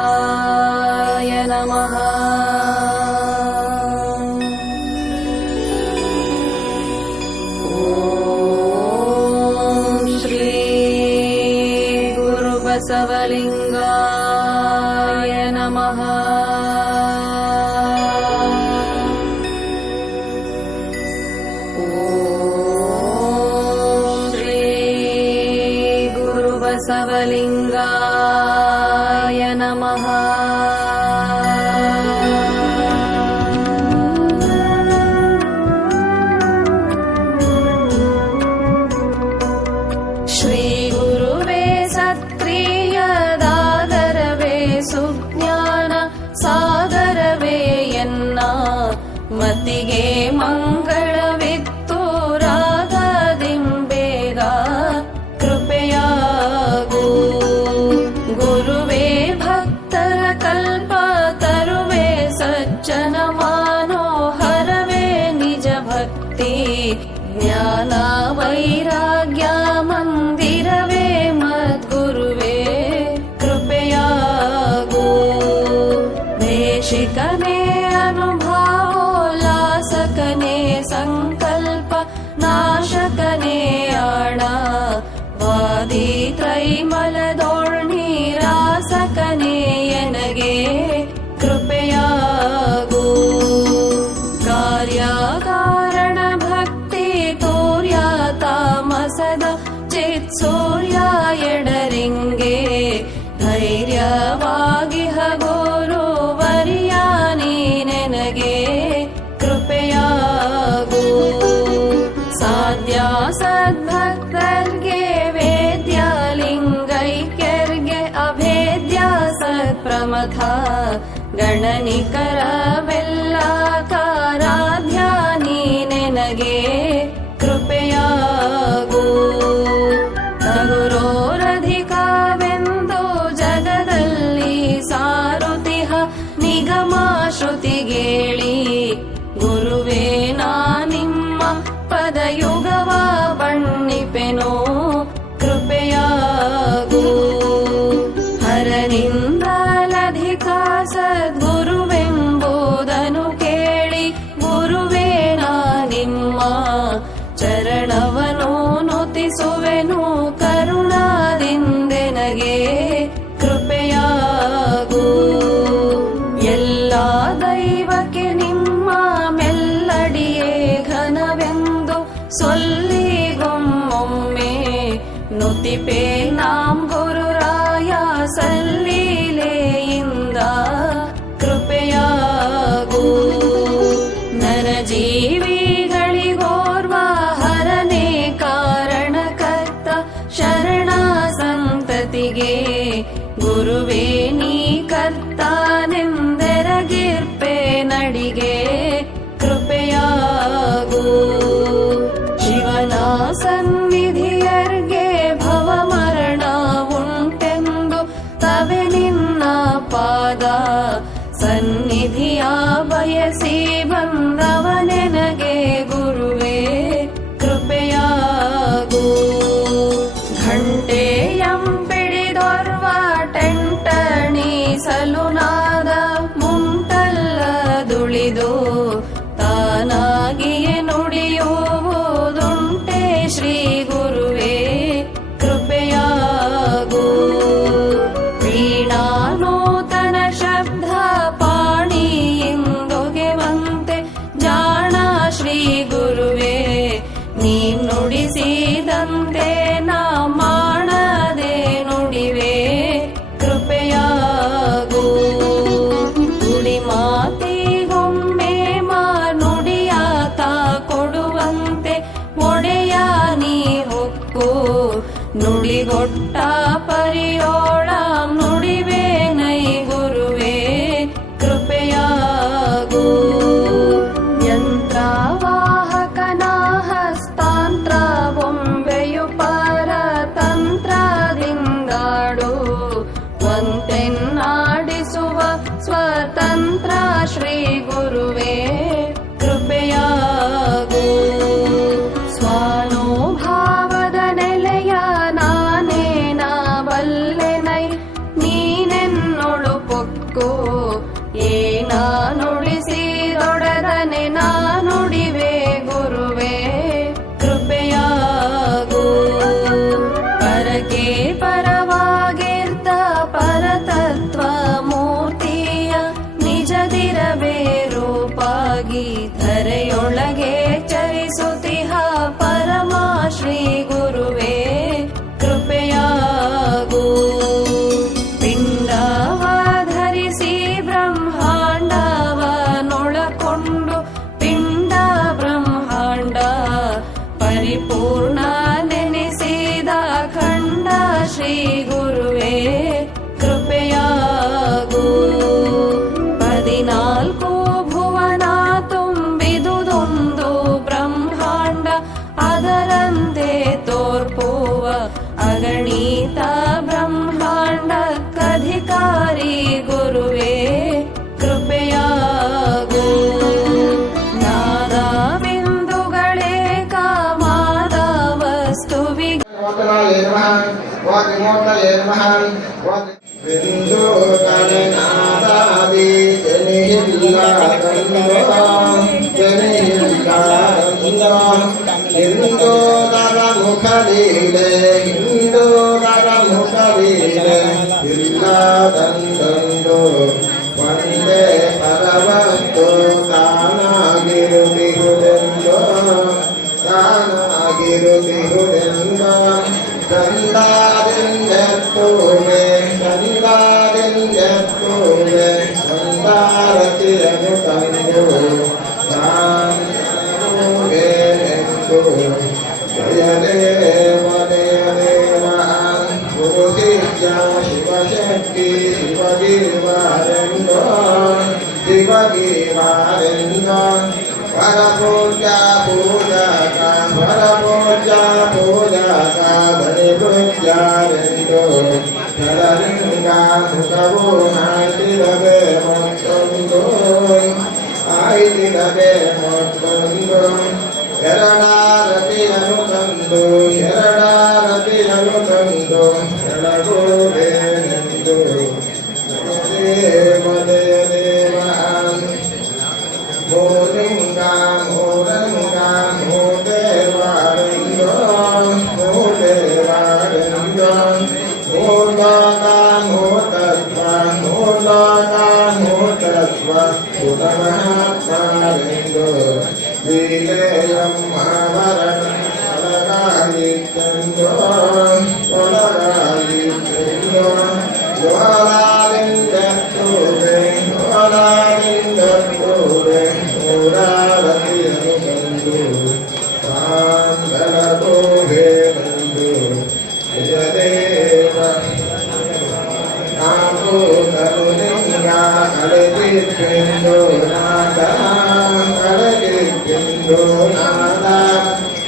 बसवलिंगाय नमः। ॐ श्री गुरुबसवलिंगाय नमः। बसवलिंगाय नमः। श्री गुरुवे सत्क्रियदादरवे सुज्ञान सादरवे ಎನ್ನ ಮತಿಗೆ ಮಂಗಳವಿತ್ತು ರಾಗದಿಂಬೇಗ ಕೃಪೆಯಾಗು ಗುರುವೇ ಭಕ್ತರ ಕಲ್ಪ ತರುವೆ ಸಜ್ಜನ ಮನೋಹರವೇ ನಿಜ ಭಕ್ತಿ ಜ್ಞಾನ ವೈರಾಗ್ಯ ಮಂದಿರವೇ ಮದ್ಗುರುವೇ ಕೃಪೆಯಾಗು ದೇಶಿಕನೇ ಅನುಭವೋಲ್ಲಾಸಕನೇ ಸಂಕಲ್ಪ ನಾಶಕನೇ ಆಣ ವಾದಿ ತ್ರೈಮಲದೋಳ್ನೀರಾಸಕನೇ ಎನಗೆ ಕೃಪೆಯಾಗು ಕಾರ್ಯಕಾರಣ ಭಕ್ತಿ ತೋರ್ಯ ತಾಮಸದ ಚಿತ್ಸೂರ್ಯ ಎಡರಿಂಗೆ ಧೈರ್ಯವಾಗಿ ಹಗೋರು ವರಿಯ ನೀನೆನಗೆ ಕೃಪೆಯಾಗು ಸಾಧ್ಯ ಸದ್ಭಕ್ತರ್ಗೆ ವೇದ್ಯ ಲಿಂಗೈಕ್ಯರ್ಗೆ ಅಭೇದ್ಯ ಸತ್ಪ್ರಮಥ ಗಣನಿಕರವೆಲ್ಲ ಕಾರಾಧ್ಯ ನೀನೆನಗೆ ಕೃಪೆಯಾಗು ತಗುರೋರಧಿಕವೆಂದು ಜಗದಲ್ಲಿ ಸಾರುತಿಹ ನಿಗಮ ಶ್ರುತಿಗೇಳಿ ಗುರುವೇ ನಾ ನಿಮ್ಮ ಪದಯುಗವ ಬಣ್ಣಿಪೆನೋ ಕೃಪೆಯಾಗು ಹರನಿಂದಲಧಿಕ ಸದ್ಗುರುವೆಂಬುದನು ಕೇಳಿ ಗುರುವೇ ನಾ ನಿಮ್ಮ ಚರಣವನು ನುತಿಸುವೆನು ಕರುಣಾದಿಂದೆನಗೆ ಕೃಪೆಯಾಗು ಎಲ್ಲ ದೈವಕ್ಕೆ ನಿಮ್ಮ ಮೆಲ್ಲಡಿಯೇ ಘನವೆಂದು ಸೊಲ್ಲಿಗೊಮ್ಮೊಮ್ಮೆ ನುತಿಪೆ ನಾಂ ಗುರುರಾಯ ಸಲ್ಲೀಲೆಯಿಂದ ಕೃಪೆಯಾಗು ನರಜೀವಿಗಳಿಗೋರ್ವ ಹರನೇ ಕಾರಣಕರ್ತ ಶರಣ ಸಂತತಿಗೆ ಗುರುವೇ ನೀ ಕರ್ತಾನೆಂದೆರಗಿರ್ಪೆ ನಡಿಗೆ ಕೃಪೆಯಾಗು ಶಿವನ ಸನ್ನಿಧಿಯರ್ಗೆ ಭವ ಮರಣ ಉಂಟೆಂದು ತವೆ ನಿನ್ನ ಪಾದ ಸನ್ನಿಧಿಯ ಬಯಸಿ ಬಂದವನೆನಗೆ ಗುರುವೇ ಕೃಪೆಯಾಗು ಘಂಟೆಯಂಪಿಡಿದೊರ್ವ ಟೆಂಟಣಿಸಲು ನಾದ ಮುಂಟಲ್ಲದುಳಿದು ತಾನಾಗಿಯೇ ನುಡಿಯುವುದುಂಟೆ ಶ್ರೀ ಗುರುವೇ ಕೃಪೆಯಾಗು ವೀಣಾನೂತನ ಶಬ್ದ ಪಾಣಿಯಿಂದೊಗೆವಂತೆ ಜಾಣ ಶ್ರೀ ಗುರುವೇ ನೀ ನುಡಿಸಿದಂತೆ ನಾ ಮಾಡದೆ ನುಡಿವೆ ಕೃಪೆಯಾಗು ನುಡಿ ಮಾತಿಗೊಮ್ಮೆ ನುಡಿಯಾತ ಕೊಡುವಂತೆ ಒಡೆಯ ನೀ ಹೊಕ್ಕು ನುಡಿಗೊಟ್ಟ ಪರಿಯೋಳ ನುಡಿವೆ ನೈ ಗುರುವೇ ಕೃಪೆಯಾಗು ಯಂತ್ರವಾಹಕನ ಹಸ್ತಾಂತ್ರ ಬೊಂಬೆಯು ಪರತಂತ್ರದಿಂದಾಡು ವಂತೆನ್ನಾಡಿಸುವ ಸ್ವತಂತ್ರ ಶ್ರೀ ಗುರುವೇ ಕೃಪೆಯಾಗು ಸ್ವಾನುಭಾವದ ನೆಲೆಯ ನಾನೇ ನಾ ಬಲ್ಲೆನೈ ನೀ ಜಗಕ್ಕೆ ಪರವಾಗಿರ್ತ ಪರತತ್ವ ಮೂರ್ತಿಯ ನಿಜದಿರಬೇ ರೂಪಾಗಿ ಧರೆಯೊಳಗೆ ಚರಿಸುತ್ತಿಹ ಪರಮ ಶ್ರೀ ಗುರುವೇ ಕೃಪೆಯಾಗು. ಪಿಂಡವ ಧರಿಸಿ ಬ್ರಹ್ಮಾಂಡವನೊಳಕೊಂಡು ಪಿಂಡ ಬ್ರಹ್ಮಾಂಡ ಪರಿಪೂರ್ಣ ನೆನೆಸಿದ ಖಂಡ ಶ್ರೀ ಗುರುವೇ ಕೃಪೆಯಾಗು. 14 ಭುವನ ತುಂಬಿದುದೊಂದು ಬ್ರಹ್ಮಾಂಡ ಅದರಂತೆ ತೋರ್ಪುವ ಅಗಣಿತ ಬ್ರಹ್ಮಾಂಡಕ್ಕಧಿಕಾರಿ ಗುರುವೇ ಕೃಪೆಯಾಗು. ನಾದ ಬಿಂದುಗಳೇ ಕಾಮಾದ ವಸ್ತುವಿಗೆ ಬಿಂದು ಕಣನಾದಾದಿ ಹಿಂದೋದರ ಮುಖಲೀಲೆ ಹಿಂದೋದರ ಮುಖಲೀಲೆ ಇಲ್ಲದಂದೊಂದು ಒಂದೇ ಪರವತ್ತು ತಾನಾಗಿರುತ್ತಿಹುದೆಂದೋ ತಾನಾಗಿರುತ್ತಿಹುದೆಂದೋ ಚಂದಾದಿಂದೆತ್ತುವೆ ಚಂದಾದಿಂದೆತ್ತುವೆ ಚಂದಾರತಿಯನ್ನು ತಂದು ನಾನುಗೆಂದು ಜಯ ದೇವ ಜಯ ದೇವ ಗುರು ಶಿಷ್ಯ ಶಿವಶಕ್ತಿ ಶಿವಗಿರಿವಾರೆಂದೋ ಶಿವಗಿರಿವಾರೆಂದೋ ಪರಪೂಜಾ ಪೂಜಕ ಪರಪೂಜಾ ಪೂಜಕ ಬಲಿ ಪೂಜಾರೆಂದು ಶರಲಿಂಗ ಮುಖವು ಆಯ್ತಿರಬೇ ಮತ್ತೊಂದು ಆಯ್ತಿರಬೇ ಮತ್ತೊಂದು ಎರಡಾರತಿಯನ್ನು ತಂದು ಎರಡಾರತಿಯನ್ನು ತಂದು ಎಳಗುವುದೇನೆಂದು ದೇವ ದೇವ ದೇವ ಮೂಲಿಂಗ ಮೂರಂಗ ಮೂದೇವಾರೆಂದೋ ಮೂದೇವಾರೆಂದೋ ಮೂಲೋಕ ಮೂತತ್ವ ಮೂಲೋಕ ಮೂತತ್ವ ಸುತಮಹಾತ್ಮರೆಂದು ಲೀಲೆಯಮ್ಮವರಣ ಒಳಗಾಯಿತೆಂದೋ ಒಳಗಾಯಿತೆಂದೋ ಜ್ವಾಲಾಲಿಂದತ್ತುವೆ ಜ್ವಾಲಾಲಿಂದತ್ತುವೆ ಮೂರಾರತಿಯನ್ನು ತಂದು ಸಾಂಗಲಗೋವೆಂದು ಜಯದೇವ ನಾಲ್ಕು ತರುಲಿಂಗ ಕಳೆದಿತ್ತೆಂದು ನಾದ ಕಳೆದಿತ್ತೆಂದು ನಾದ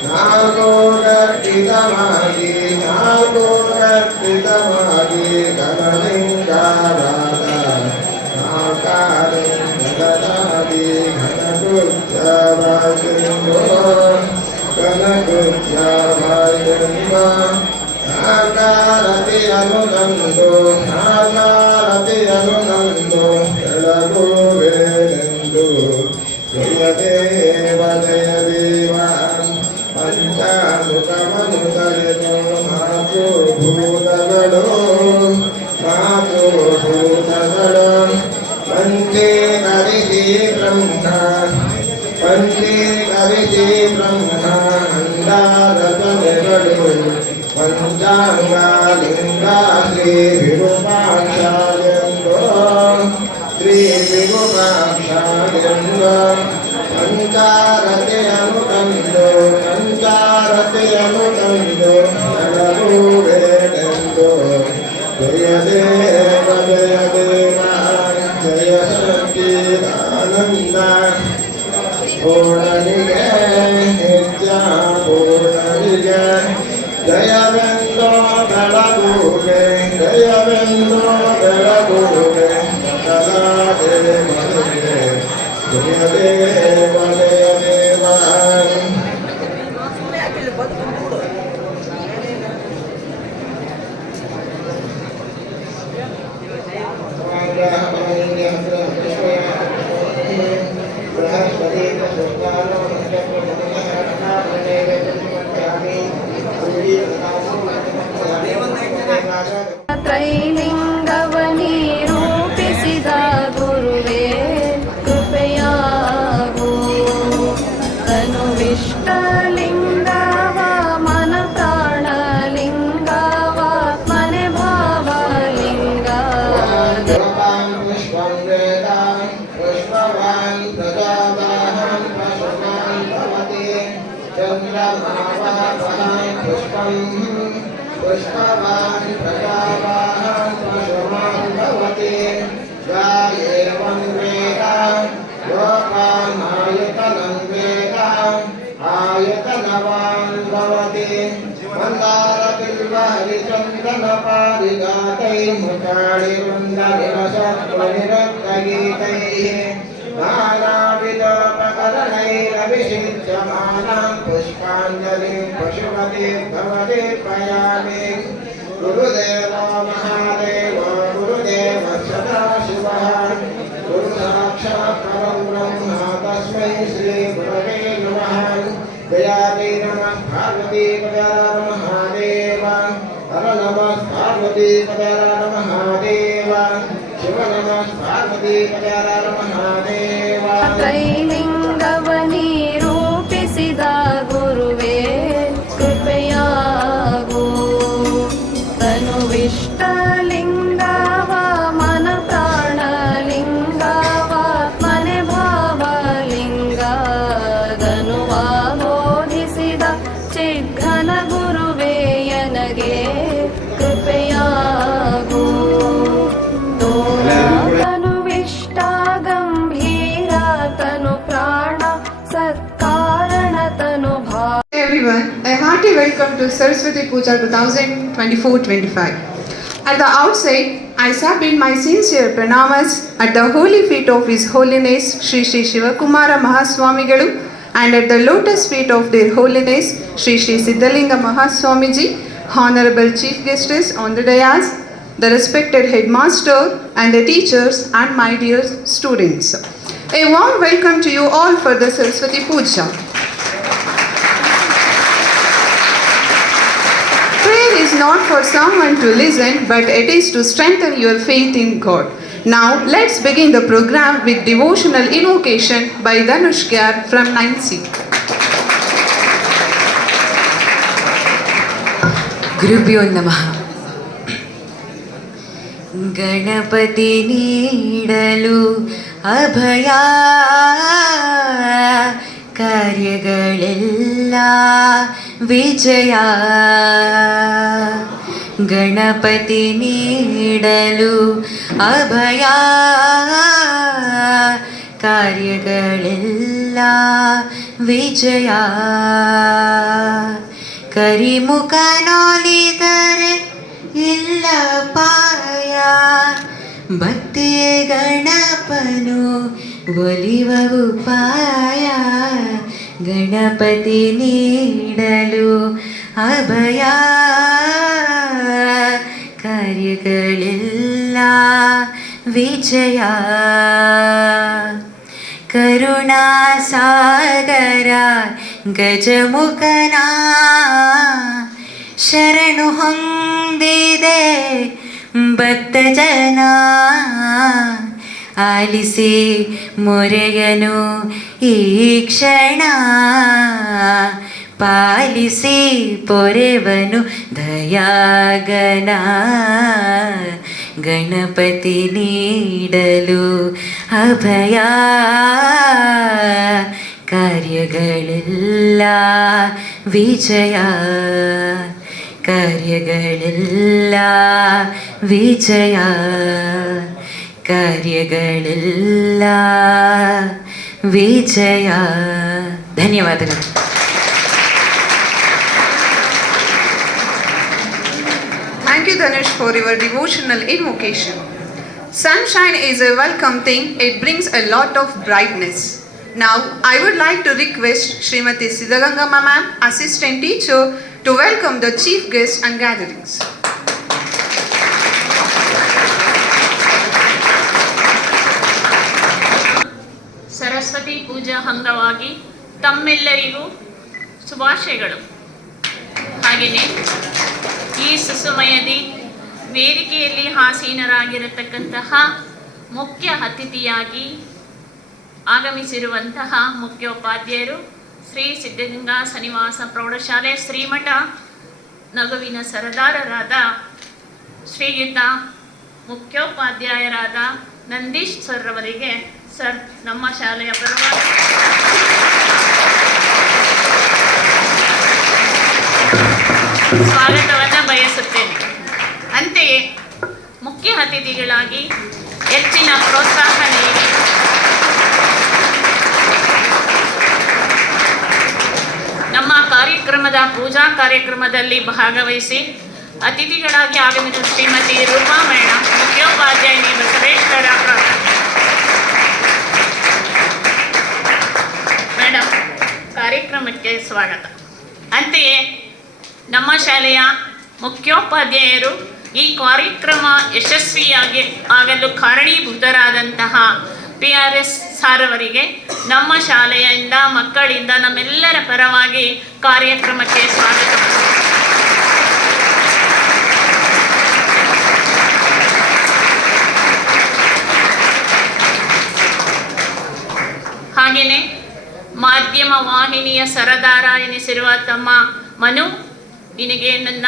ನಾಲ್ಕು ಗಟ್ಟಿತಮಾಗಿ ನಾಲ್ಕು ಗಟ್ಟಿತಮಾಗಿ ಘನಲಿಂಗಾರಾದ ನಾಲ್ಕಾಲಿಂಗದಾದಿ ಘನಕೃತ್ಯವಾಗೆಂದು ಘನಕೃತ್ಯವಾಗೆಂದು ನಾಲ್ಕಾರತಿಯನ್ನು ತಂದು ನಾಲ್ಕಾರತಿಯನ್ನು ತಂದು ಎಳಗುವೆನೆಂದು ಜಯ ದೇವ ಜಯ ದೇವ ಪಂಚಾಮುಖವನ್ನು ತಳೆದು ಮಾತು ಭೂತಗಳು ಮಾತು ಭೂತಗಳು ಪಂಚೀಕರಿಸಿ ಬ್ರಹ್ಮ ಪಂಚೀಕರಿಸಿ ಬ್ರಹ್ಮ ಅಂಡಾರತನೆಗಳು ಪಂಚಾಂಗ ಲಿಂಗ ಶ್ರೀ ವಿರೂಪಾಕ್ಷಾಯಂದೋ ಶ್ರೀ ವಿರೂಪಾಕ್ಷಾಯಂದೋ ಪಂಚಾರತೆಯನ್ನು ತಂದು ಪಂಚಾರತೆಯನ್ನು ತಂದು ಎಳಗುವೆನೆಂದು ಜಯ ದೇವ ಜಯ ದೇವ ಜಯ ಶಕ್ತಿ ಆನಂದ ಪೂರ್ಣನಿಗೆ ನಿತ್ಯ ಪೂರ್ಣನಿಗೆ ಜಯವೆಂದೋ ಬೆಳಗುವೆ ಜಯವೆಂದೋ ಬೆಳಗುವೆ ದೇವನಿಗೆ ಜಯ ದೇವ ಜಯ ದೇವ ಬೃಹಸ್ಪತಿ ತ್ರೈಲಿಂಗವ ನಿರೂಪಿಸಿದ ಗುರುವೇ ಕೃಪೆಯಾಗು. ತನುವಿಷ್ಟಲಿಂಗವ ಮನ ಪ್ರಾಣಲಿಂಗವ ಮನೆ ಭಾವಲಿಂಗ. पुष्पं वेदां पुष्पवान् प्रजावाहं पशुमान् भवति चन्द्रमावाहं पुष्पं पुष्पवान् प्रजावाहं पशुमान् भवति गा एवं वेद लोकानायतनं वेद आयतनवान् भवति मन्दारबिल्वहरिचन्दनपारिजातैः मुचारिवृन्दविवशत्वनिरक्तगीतैः नानाविधोपकरणैरभिषिच्यमानां पुष्पाञ्जलिं पशुपते भवते पयामि. गुरुदेवो महादेवो गुरुदेव सदाशिवः गुरुसाक्षात् परं ब्रह्म तस्मै श्रीगुरवे नमः. जयाति नमः पार्वतीपदे महादेव हर नमः पार्वतीपदे महादेव शिव नमः पार्वतीपदे महादेव. ತ್ರೈಲಿಂಗವ ನಿರೂಪಿಸಿದ ಗುರುವೇ ಕೃಪೆಯಾಗು. ತನುವಿಷ್ಟಲಿಂಗವ ಮನ ಪ್ರಾಣಲಿಂಗವ ಮನೆ ಭಾವಲಿಂಗ. ಧನುವ ಬೋಧಿಸಿದ ಚಿಘ್ನ ಗುರುವೇ ನನಗೆ ಕೃಪೆಯಾಗು. ತನುವಿಷ್ಟ ಗಂಭೀರ ತನು ಪ್ರಾಣ ಸತ್ಕಾರಣ ತನು ಭಾ. Everyone, a hearty welcome to Saraswati Puja 2024-25. At the outset, I submit my sincere pranamas at the holy feet of His Holiness Sri Sri Shivakumara Mahaswamigalu and at the lotus feet of their Holiness Sri Sri Siddhalinga Mahaswamiji, Honorable Chief Guests on the dais, the respected headmaster and the teachers and my dear students. A warm welcome to you all for the Saraswati Puja. Prayer is not for someone to listen, but it is to strengthen your faith in God. Now, let's begin the program with devotional invocation by Dhanushkar from 9C. ಗುರುಭ್ಯೋ ನಮಃ. ಗಣಪತಿ ನೀಡಲು ಅಭಯ ಕಾರ್ಯಗಳೆಲ್ಲ ವಿಜಯ. ಗಣಪತಿ ನೀಡಲು ಅಭಯ ಕಾರ್ಯಗಳೆಲ್ಲ ವಿಜಯ. ಕರಿಮುಖ ನೋಲಿದರೆ ಇಲ್ಲ ಪಾಯ, ಭಕ್ತಿಯ ಗಣಪನು ಒಲಿವ ಉಪಾಯ. ಗಣಪತಿ ನೀಡಲು ಅಭಯ ಕಾರ್ಯಗಳೆಲ್ಲ ವಿಜಯ. ಕರುಣಾಸಾಗರ ಗಜಮುಖನ ಶರಣು ಹೊಂದಿದೆ ಭಕ್ತ ಜನ. ಆಲಿಸಿ ಮೊರೆಯನು ಈ ಕ್ಷಣ, ಪಾಲಿಸಿ ಪೊರೆವನು ದಯಾಗನ. ಗಣಪತಿ ನೀಡಲು ಅಭಯ ಕಾರ್ಯಗಳೆಲ್ಲ ವಿಜಯ. ಕಾರ್ಯಗಳೆಲ್ಲ ವಿಜಯ. ಕಾರ್ಯಗಳೆಲ್ಲ ವಿಜಯ. ಧನ್ಯವಾದಗಳು. Thank you, Dhanush, for your devotional invocation. Sunshine is a welcome thing. It brings a lot of brightness. Now, I would like to request Srimati Siddhaganga Ma'am, Assistant Teacher, to welcome the Chief Guest and gatherings. Saraswati ಪೂಜಾ ಅಂಗವಾಗಿ ತಮ್ಮೆಲ್ಲರಿಗೂ ಶುಭಾಶಯಗಳು. ಹಾಗೆಯೇ ಈ ಸುಸಮಯದಿ ವೇದಿಕೆಯಲ್ಲಿ ಆಸೀನರಾಗಿರತಕ್ಕಂತಹ ಮುಖ್ಯ ಅತಿಥಿಯಾಗಿ ಆಗಮಿಸಿರುವಂತಹ ಮುಖ್ಯೋಪಾಧ್ಯಾಯರು ಶ್ರೀ ಸಿದ್ಧಗಂಗಾ ಸನ್ನಿವಾಸ ಪ್ರೌಢಶಾಲೆ ಶ್ರೀಮಠ ನಗುವಿನ ಸರದಾರರಾದ ಶ್ರೀಯುತ ಮುಖ್ಯೋಪಾಧ್ಯಾಯರಾದ ನಂದೀಶ್ ಸರ್ ಅವರಿಗೆ ಸರ್ ನಮ್ಮ ಶಾಲೆಯ ಪರವಾಗಿ ಸ್ವಾಗತವನ್ನು ಬಯಸುತ್ತೇನೆ. ಅಂತೆಯೇ ಮುಖ್ಯ ಅತಿಥಿಗಳಾಗಿ ಹೆಚ್ಚಿನ ಪ್ರೋತ್ಸಾಹ ನೀಡಿ ನಮ್ಮ ಪೂಜಾ ಕಾರ್ಯಕ್ರಮದಲ್ಲಿ ಭಾಗವಹಿಸಿ ಅತಿಥಿಗಳಾಗಿ ಆಗಮಿಸಿದ ಶ್ರೀಮತಿ ರೂಪಾ ಮೇಡಮ್, ಮುಖ್ಯೋಪಾಧ್ಯಾಯಿನಿ ಬಸವೇಶ್ವರ ಮೇಡಮ್ ಕಾರ್ಯಕ್ರಮಕ್ಕೆ ಸ್ವಾಗತ. ಅಂತೆಯೇ ನಮ್ಮ ಶಾಲೆಯ ಮುಖ್ಯೋಪಾಧ್ಯಾಯರು ಈ ಕಾರ್ಯಕ್ರಮ ಯಶಸ್ವಿಯಾಗಿ ಆಗಲು ಕಾರಣೀಭೂತರಾದಂತಹ PRS ಸಾರವರಿಗೆ ನಮ್ಮ ಶಾಲೆಯಿಂದ ಮಕ್ಕಳಿಂದ ನಮ್ಮೆಲ್ಲರ ಪರವಾಗಿ ಕಾರ್ಯಕ್ರಮಕ್ಕೆ ಸ್ವಾಗತ. ಹಾಗೆಯೇ ಮಾಧ್ಯಮ ವಾಹಿನಿಯ ಸರದಾರ ಎನಿಸಿರುವ ತಮ್ಮ ಮನು, ನಿನಗೆ ನನ್ನ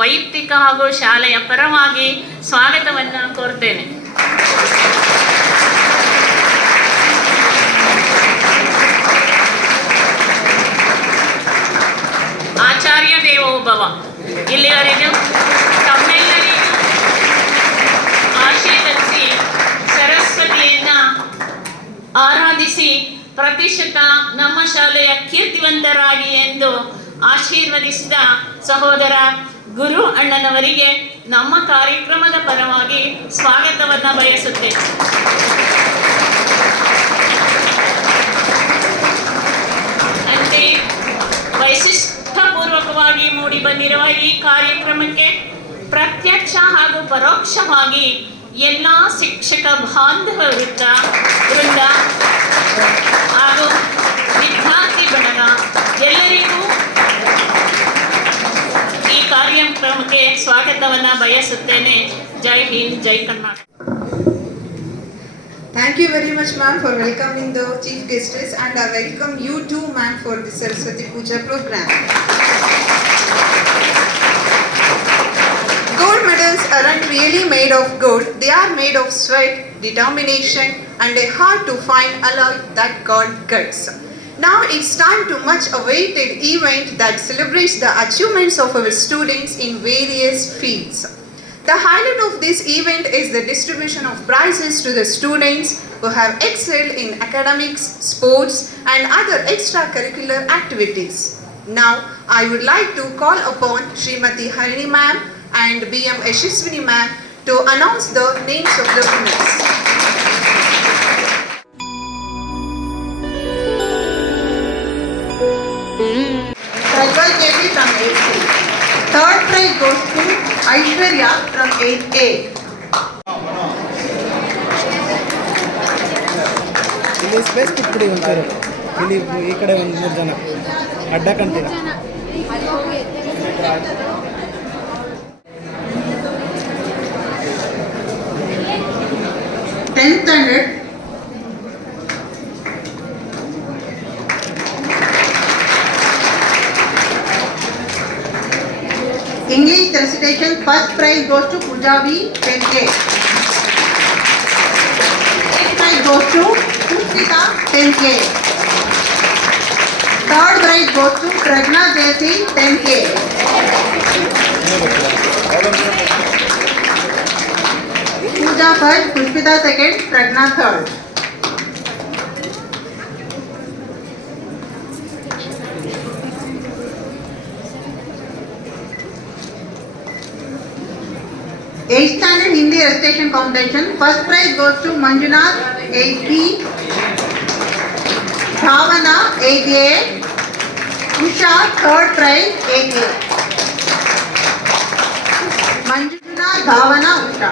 ವೈಯಕ್ತಿಕ ಹಾಗೂ ಶಾಲೆಯ ಪರವಾಗಿ ಸ್ವಾಗತವನ್ನು ಕೋರ್ತೇನೆ. ಆಚಾರ್ಯ ದೇವೋಭವ, ಇಲ್ಲಿವರೆಗೂ ತಮ್ಮೆಲ್ಲರಿಗೂ ಆಶೀರ್ವದಿಸಿ ಸರಸ್ವತಿಯನ್ನ ಆರಾಧಿಸಿ ಪ್ರತಿಶತ ನಮ್ಮ ಶಾಲೆಯ ಕೀರ್ತಿವಂತರಾಗಿ ಎಂದು ಆಶೀರ್ವದಿಸಿದ ಸಹೋದರ ಗುರು ಅಣ್ಣನವರಿಗೆ ನಮ್ಮ ಕಾರ್ಯಕ್ರಮದ ಪರವಾಗಿ ಸ್ವಾಗತವನ್ನು ಬಯಸುತ್ತೇನೆ. ಅಂತೆಯೇ ವೈಶಿಷ್ಟ್ಯಪೂರ್ವಕವಾಗಿ ಮೂಡಿ ಬಂದಿರುವ ಈ ಕಾರ್ಯಕ್ರಮಕ್ಕೆ ಪ್ರತ್ಯಕ್ಷ ಹಾಗೂ ಪರೋಕ್ಷವಾಗಿ ಎಲ್ಲ ಶಿಕ್ಷಕ ಬಾಂಧವ ವೃಂದ ಹಾಗೂ ವಿದ್ಯಾರ್ಥಿ ಬಳಗ ಎಲ್ಲರಿಗೂ ಈ ಕಾರ್ಯಕ್ರಮಕ್ಕೆ ಸ್ವಾಗತವನ್ನು ಬಯಸುತ್ತೇನೆ. ಜೈ ಹಿಂದ್, ಜೈ Karnataka. Thank you very much, ma'am, for welcoming the chief guests, and I welcome you too, ma'am, for the Saraswati Puja program. Gold medals aren't really made of gold. They are made of sweat, determination, and a hard to find alloy that called guts. Now it's time to much awaited event that celebrates the achievements of our students in various fields. The highlight of this event is the distribution of prizes to the students who have excelled in academics, sports, and other extracurricular activities. Now, I would like to call upon Srimati Harini ma'am and BM Yashaswini ma'am to announce the names of the winners. Prajwal KP from 8C. Third prize goes to Aishwarya from 8A. ಇಲ್ಲಿ space ಬಿಟ್ಬಿಡಿ ಒಂಚೂರು. ಇಲ್ಲಿ ಈ ಕಡೆ ಒಂದು 3 ಜನ ಅಡ್ಡ ಕಾಣ್ತೀರ. Tenth standard. English recitation first prize goes to Pujavi 10A. Second prize goes to Pushpita 10A. Third prize goes to Prajna Jayati 10A. Puja first, Pushpita second, Prajna third. Eighth standard Hindi recitation competition. First prize goes to Manjunath 8B, Bhavana 8A, Usha third prize 8A. Manjunath, Bhavana, Usha.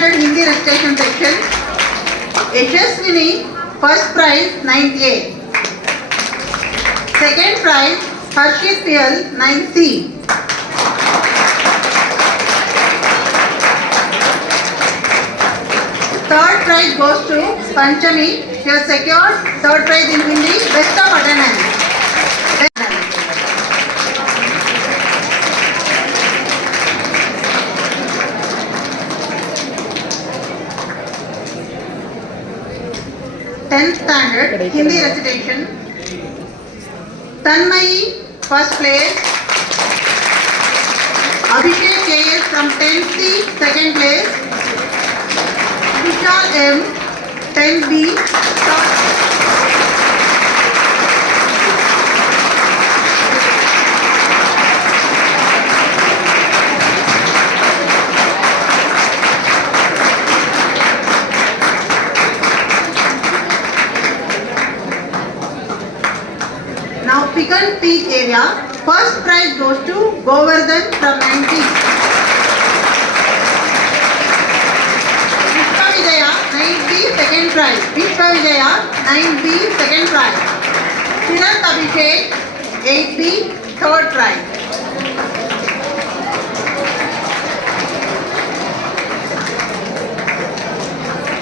standard Hindi recitation section. Yashaswini, first prize 9th A. Second prize Harshit PL 9th C. Third prize goes to Panchami. She has secured third prize in Hindi, best of attendance. Tenth standard Hindi recitation. Tanmayi, first place. Abhishek KS from 10th C, second place. Vishal M, 10B, Now Pickle Peak area. First prize goes to Govardhan from 90. Vishwa Vijaya 9B second prize. Vishwa Vijaya 9B second prize. Sirant Abhishek 8B third prize.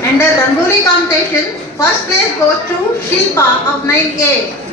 Under Rangoli competition, first place goes to Shilpa of 9A.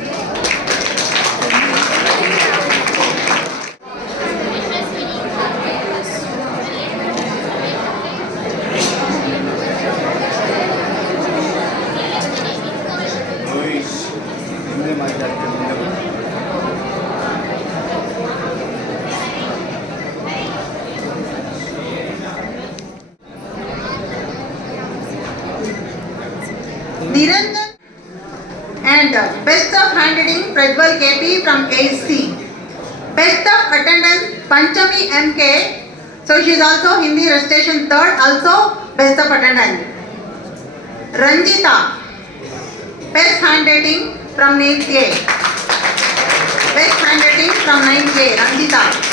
Niranjan and best of handwriting Prajwal KP from AC. Best of attendance Panchami MK. So she is also Hindi recitation third, also best of attendance. Ranjita, best handwriting from 9th A. Best handwriting from 9th A, Ranjita.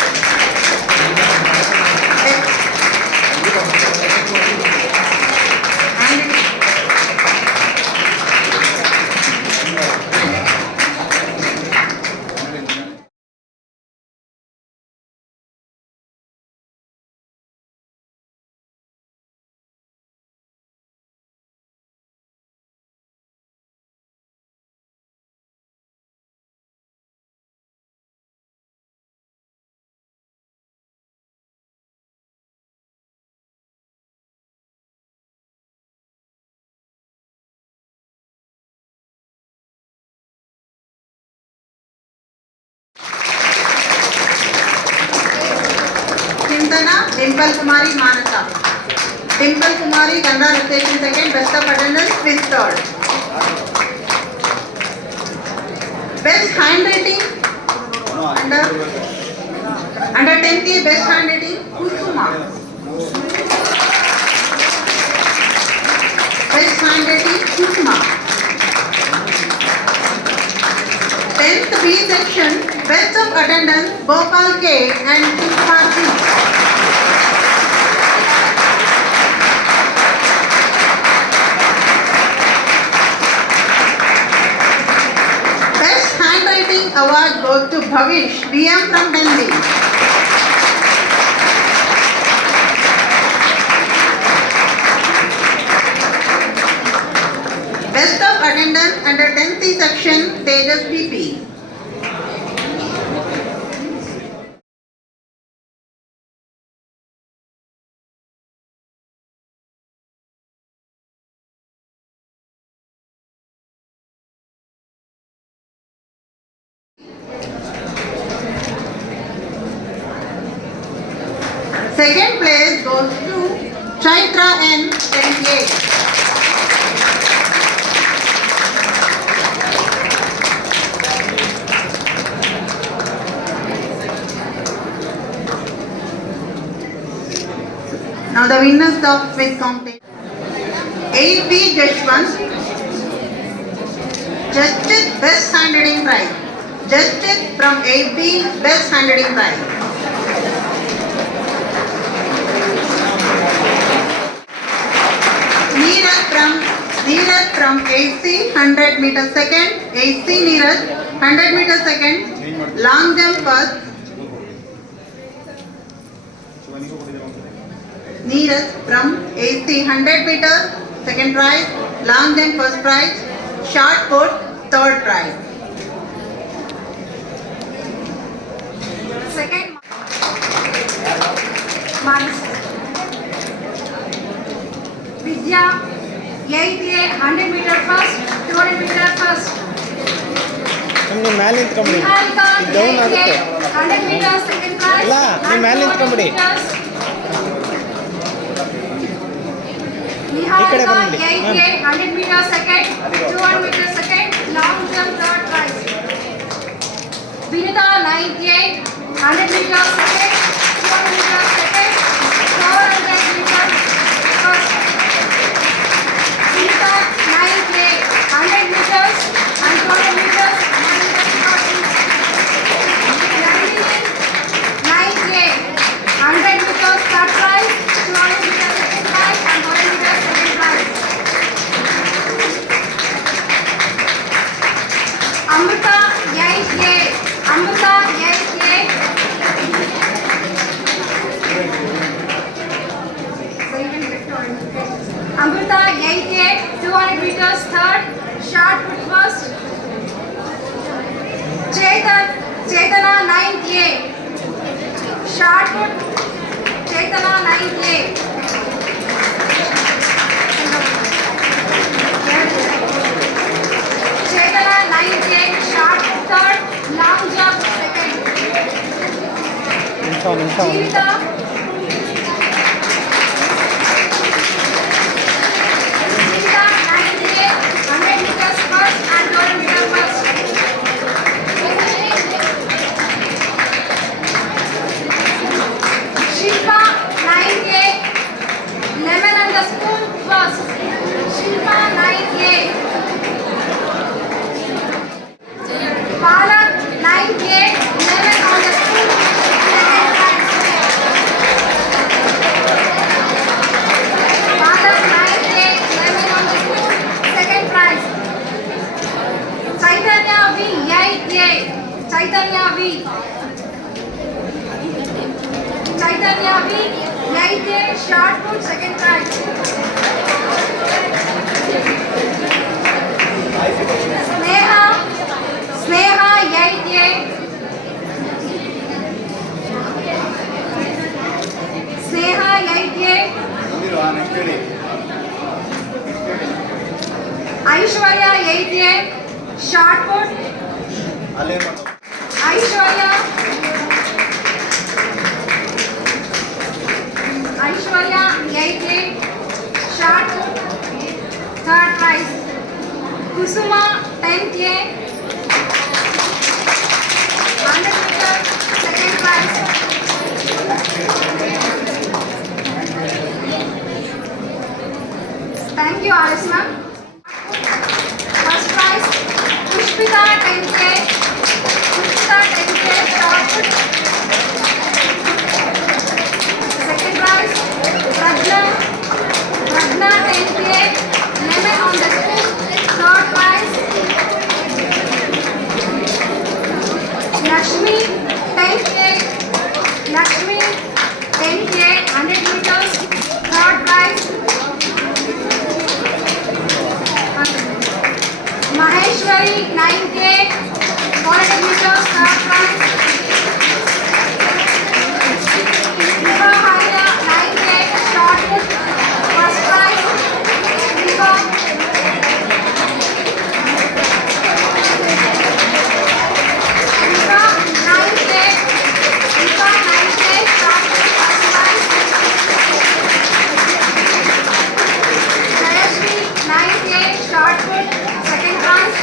Dimple Kumari Manasa. Dimple Kumari Ganga recitation second, best of attendance with third. Best handwriting under 10th A best handwriting Kusuma. Best handwriting Kusuma. 10th B section best of attendance Gopal K and Kumar C. Award goes to Bhavish, BM from Delhi. Best of attendance under 10th section, Tejas BP. Second place goes to Chaitra N. 10A. Now the winners of with competition. 8B Jashwant. Justit Best Handwriting Prize. Justit from 8B Best Handwriting Prize. from AC 100 meter second. AC Neeraj 100 meter second. Long jump first. Neeraj from AC 100 meter second prize. Long jump first prize. Shot put third prize. Second, Manas. Vidya, 8A, 100 meter first, 200 meter first. ನಿಮ್ಮ ಮ್ಯಾಲೆ ನಿಂತ್ಕೊಂಬಿಡಿ Niharika, ಇದು down 8A, ಆಗುತ್ತೆ 100 meters second prize. ಇಲ್ಲ, ನೀವು ಮ್ಯಾಲೆ ನಿಂತ್ಕೊಂಬಿಡಿ. Niharika, ಬಂದ್ಬಿಡಿ. 8A, 100 meters second, 200 meters second, long jump third prize. Vinita, 9A, 100 meters second, 200 meters second, 400 meters first. Vinita, 9A, 100 meters and 200 meters, 100 meters first. Nandini, 9A, 100 meters third prize, 200 meters second prize and 100 meters second prize. Amrita, 8A, Amrita, 8A. Amrita, 8A, 200 meters third, shot put first. Chaitana, 9A, shot put. Chaitana, 9A. Chaitana, 9A, shot put third, long jump second. ನಿಮಿಷ Jeevita, Jeevita, 9A, 100 meters first and 200 meters first. Shilpa, 9A, lemon and the spoon first. Shilpa, 9A. Palak, 9A, lemon on the spoon, second prize. Palak, 9A, lemon on the spoon, second prize. Chaitanya V, 8A, Chaitanya V. Chaitanya V, 8A, shot put, second prize. Sneha, 8A. Sneha, 8A. Aishwarya, 8A, shot put. Aishwarya, 8A, shot put, third prize. Kusuma, 10A, 100 meters, second prize. Thank you, Alice ma'am. First prize, Pushpita, 10A, Pushpita, 10A, shot put. Second prize, Prajna, 10A, lemon on the spoon, third prize. Lakshmi, 10A, Lakshmi, 10A, 100 meters, third prize. Maheshwari, 9A, 400 meters, third prize. Vivahaya, 9A, shot put, first prize. Viva, Viva, 9A, shot put, first prize. Jayashree, 9A, shot put, second prize.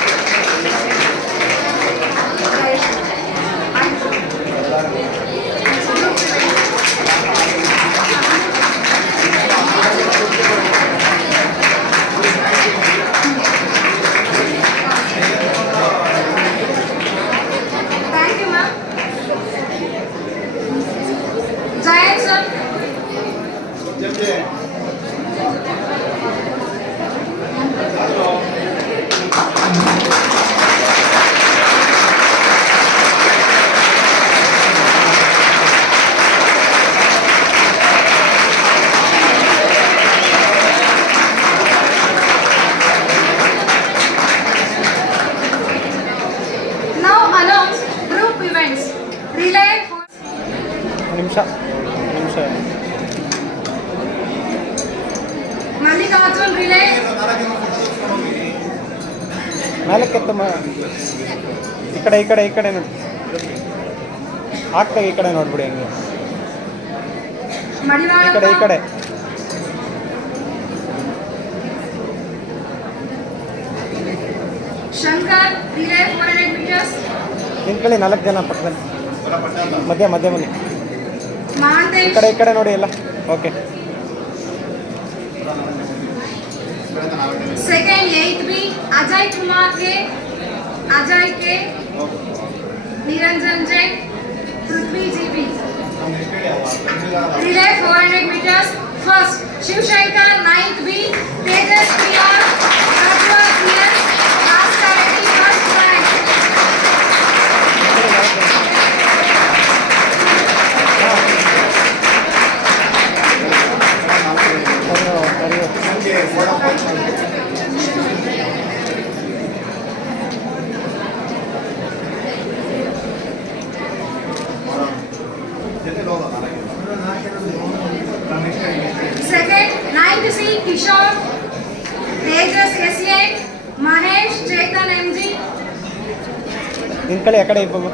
Relay for ನಿಮಿಷ Mallikarjun relay. ಮೇಲಕ್ಕೆತ್ತಮ್ಮ ಈ ಕಡೆ ನೋಡಿ ಆಗ್ತಾ ಈ ಕಡೆ ನೋಡ್ಬಿಡಿ ಹಂಗೆ ಈ ಕಡೆ Shankar relay 400 meters. ನಿಂತ್ಕೊಳ್ಳಿ 4 ಜನ ಪಕ್ಕದಲ್ಲಿ ಮಧ್ಯ ಬನ್ನಿ ಈ Mahantesh ಕಡೆ ನೋಡಿ ಎಲ್ಲ okay second 8th B Ajay Kumar K, Ajay K, Niranjan J, Prithvi GB. Relay 400 meters. First Shiv Shankar 9th B, Tejas PR, Rajwa PS, Aska Reddy first rank. Second 9th C Kishore, Tejas SA, Mahesh Chetan MG. ನಿಂತ್ಕೊಳ್ಳಿ ಆ ಕಡೆ ಇಬ್ಬರು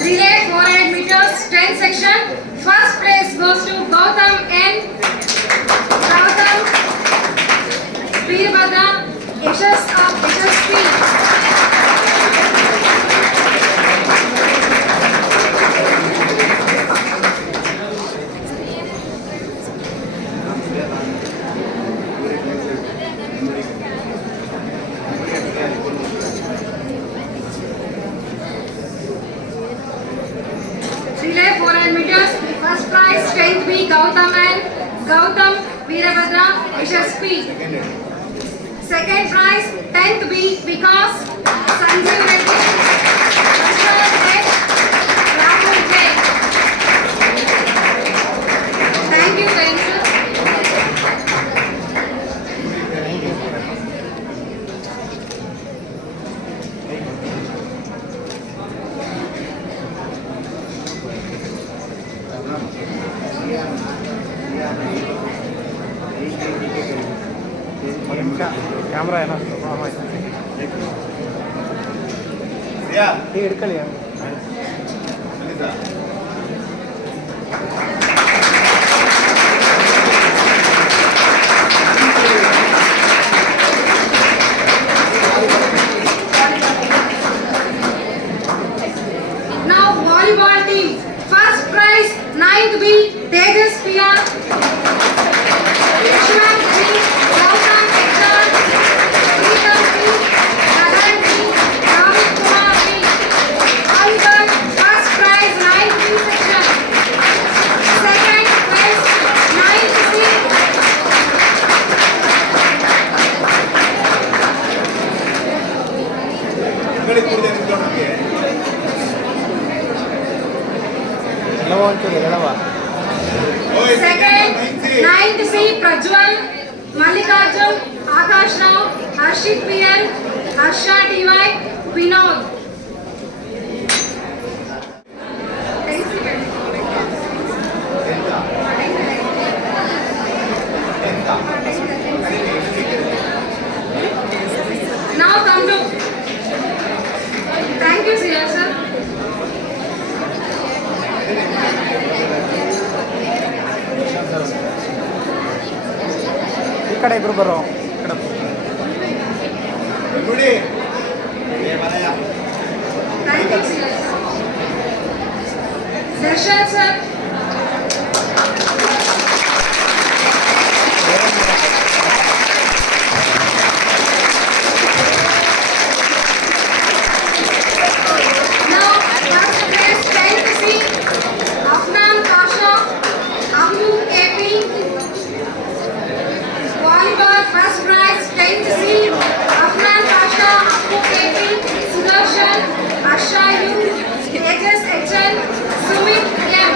Relay 400 meters 10 section. First place goes to Gautam N, Gautam Veerbhadra, Yashas of HSP. Relay 400 meters. First prize 10th B Gautam N, Gautam Veerbhadra, HSP. Second prize 10th B Vikas Sanjeev Reddy, Ashwar H, Rahul J. Thank you, sir. Camera ಏನೋ ಹಿಡ್ಕೊಳ್ಳಿ Now volleyball team. First prize 9th B Tejas PR, Yashwant G, Gautam HR, Preetam P, Gagan P, Ravit Kumar P. Volleyball first prize 9th B section. Second prize 9th C. ಎಲ್ಲವ ಒಂಚೂರು ಹೇಳವ Second 9th C Prajwal, Mallikarjun, Akash Rao, Harshit PL, Harsha TY, Vinod. Now come to. Thank you, sir. ಈ ಕಡೆ ಇಬ್ರು ಬರೋ ಈ ಕಡೆ Thank you, sir. Darshan sir. Now, first place 10th C, Afnan Kasha, Abu AP. Volleyball first prize 10th C, Afnan Kasha, Abu AP, Sudarshan, Asha U, Tejas HN, Sumit M.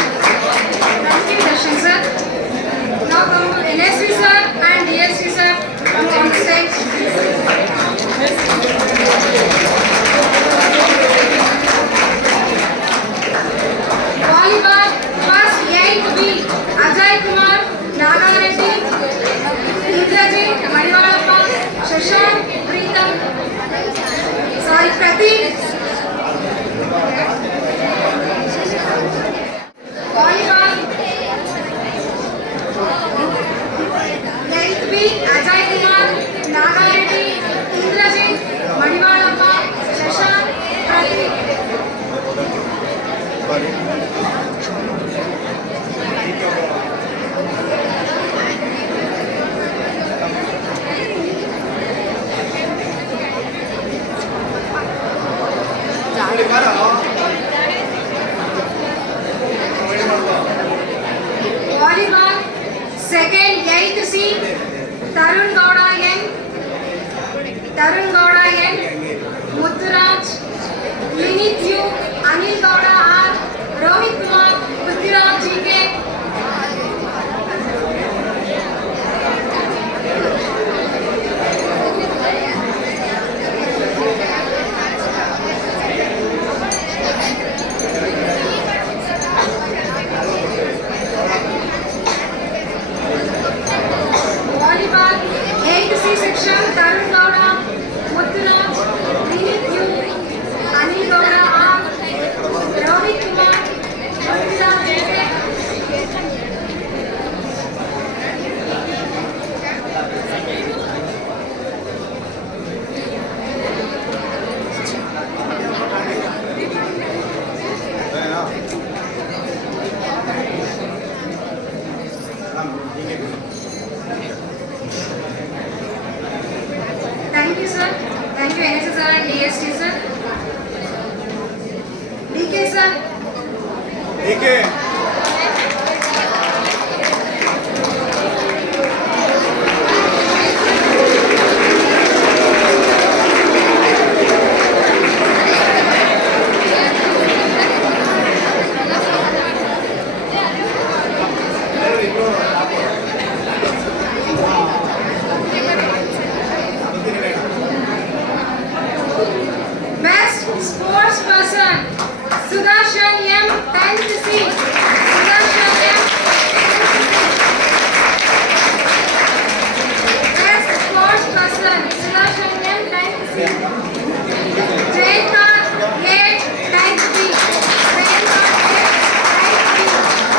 Thank you, Darshan sir. Now come to NSV sir and DSV sir come on the stage. Volleyball, first 8th B, Ajay Kumar, Nagareddy, Indrajit, Manivalappa, Shashank, Preetam, sorry, Prateek. Volleyball, 8th B, Ajay Kumar, Nagareddy, Indrajit, Manivalappa, Shashank, Prateek. Volleyball, second 8th C, Tarun Gowda N, Mutturaj, Linit U, Anil Gowda R, Rohit Kumar, Prithviraj GK. Volleyball, 8th C section, Tarun Gowda, Mutturaj, Linit U, Anil Gowda R, Rohit Kumar, Prithviraj GK. Thank you, sir. Thank you, NSS sir and DST sir. DK sir. Best sports person, Sudarshan M, 10th C. Sudarshan M. Best sports person, Sudarshan M, 10th C. Jayanka A, 10th B. Jayanka A, 10th B.